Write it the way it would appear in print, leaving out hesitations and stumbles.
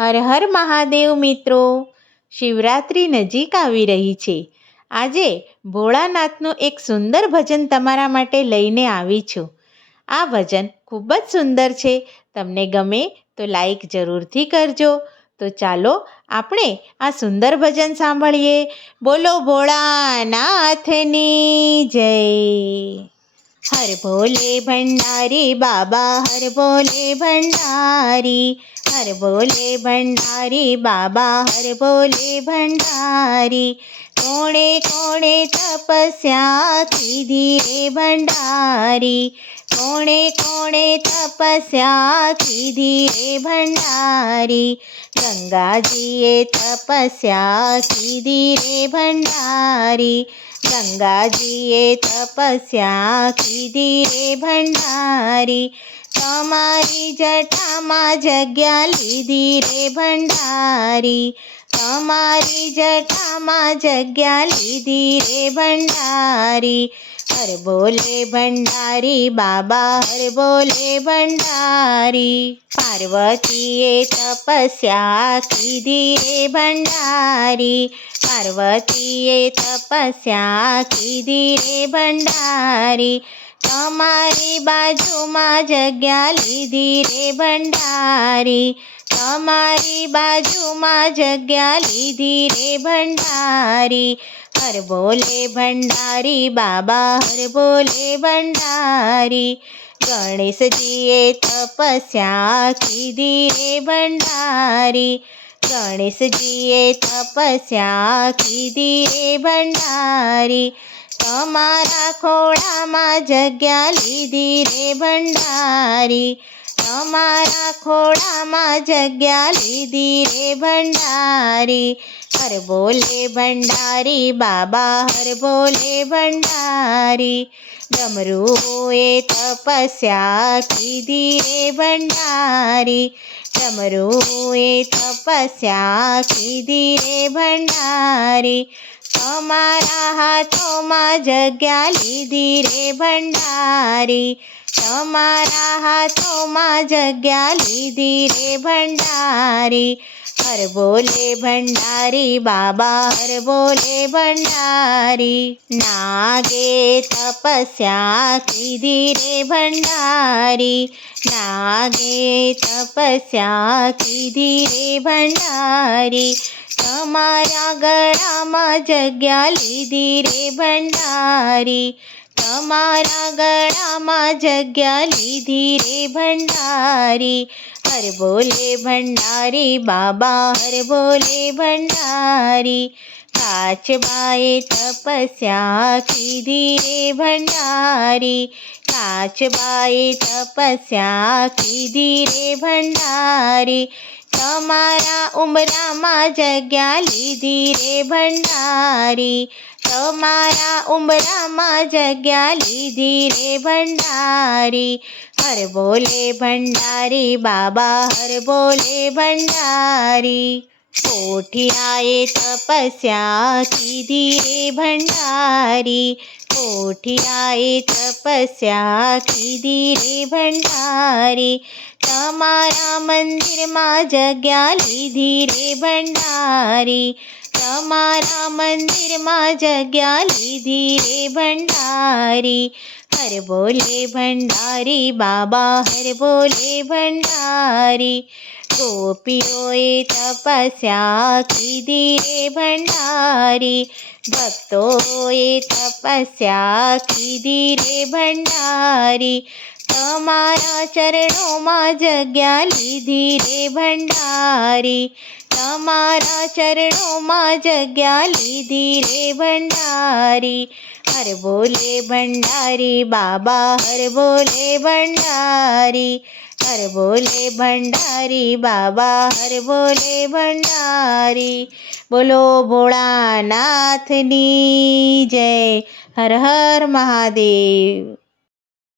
હર હર મહાદેવ મિત્રો, શિવરાત્રિ નજીક આવી રહી છે. આજે ભોળાનાથનું એક સુંદર ભજન તમારા માટે લઈને આવી છું. આ ભજન ખૂબ જ સુંદર છે. તમને ગમે તો લાઈક જરૂરથી કરજો. તો ચાલો આપણે આ સુંદર ભજન સાંભળીએ. બોલો ભોળાનાથની જય. हर भोले भंडारी बाबा, हर भोले भंडारी, हर भोले भंडारी बाबा, हर भोले भंडारी। कोणे कोणे तपस्या कीधी रे भंडारी, कोणे कोणे तपस्या कीधी रे भंडारी। गंगाजीए तपस्या कीधी रे भंडारी, गंगाजीए तपस्या कीधी रे भंडारी। तमारी जटामां जग्या लीधी रे भंडारी, तमारी जटामां जग्या लीधी रे भंडारी। हर बोले भंडारी बाबा, हर बोले भंडारी। पार्वतीए तपस्या कीधी रे भंडारी, पार्वतीए तपस्या कीधी रे भंडारी। तमारी बाजुमां जग्या लीधी रे भंडारी, तमारी बाजुमां जग्या लीधी रे भंडारी। हर बोले भंडारी बाबा, हर बोले भंडारी। गणेशजीए तपस्या कीधी रे भंडारी, गणेशजीए तपस्या कीधी रे भंडारी। तमारा खोळामां जग्या लीधी रे भंडारी, तमारा खोळामां जग्या लीधी रे भंडारी। हर बोले भंडारी बाबा, हर बोले भंडारी। डमरूए तपस्या कीधी रे भंडारी, डमरूए तपस्या कीधी रे भंडारी। तमारा हाथोमां जग्या लीधी रे भंडारी, तमारा हाथोमां जग्या लीधी रे भंडारी। हर बोले भंडारी बाबा, हर बोले भंडारी। नागे तपस्या कीधी रे भंडारी, नागे तपस्या कीधी रे भंडारी। तमारा गळामां जग्या लीधी रे भंडारी, तमारा गळामां जग्या लीधी रे भंडारी। हर बोले भंडारी बाबा, हर बोले भंडारी। काचबाए तपस्या कीधी रे भंडारी, काचबाए तपस्या कीधी रे भंडारी। तमारा उमरामां जग्या लीधी रे भंडारी, तमारा उमरामां जग्या लीधी रे भंडारी। हर बोले भंडारी बाबा, हर बोले भंडारी। कोठियाए तपस्या कीधी रे भंडारी, कोठियाए तपस्या कीधी रे भंडारी। तमारा मंदिरमां जग्या लीधी रे भंडारी, तमारा मंदिरमां जग्या लीधी रे भंडारी। हर बोले भंडारी बाबा, हर बोले भंडारी। गोपियोए तपस्या कीधी रे भंडारी, भक्तोए तपस्या कीधी रे भंडारी। तमारा चरणोमां जग्या लीधी रे भंडारी, तमारा चरणोमां जग्या लीधी रे भंडारी। हर बोले भंडारी बाबा, हर बोले भंडारी, हर बोले भंडारी बाबा, हर बोले भंडारी। बोलो भोळानाथनी जय. हर हर महादेव.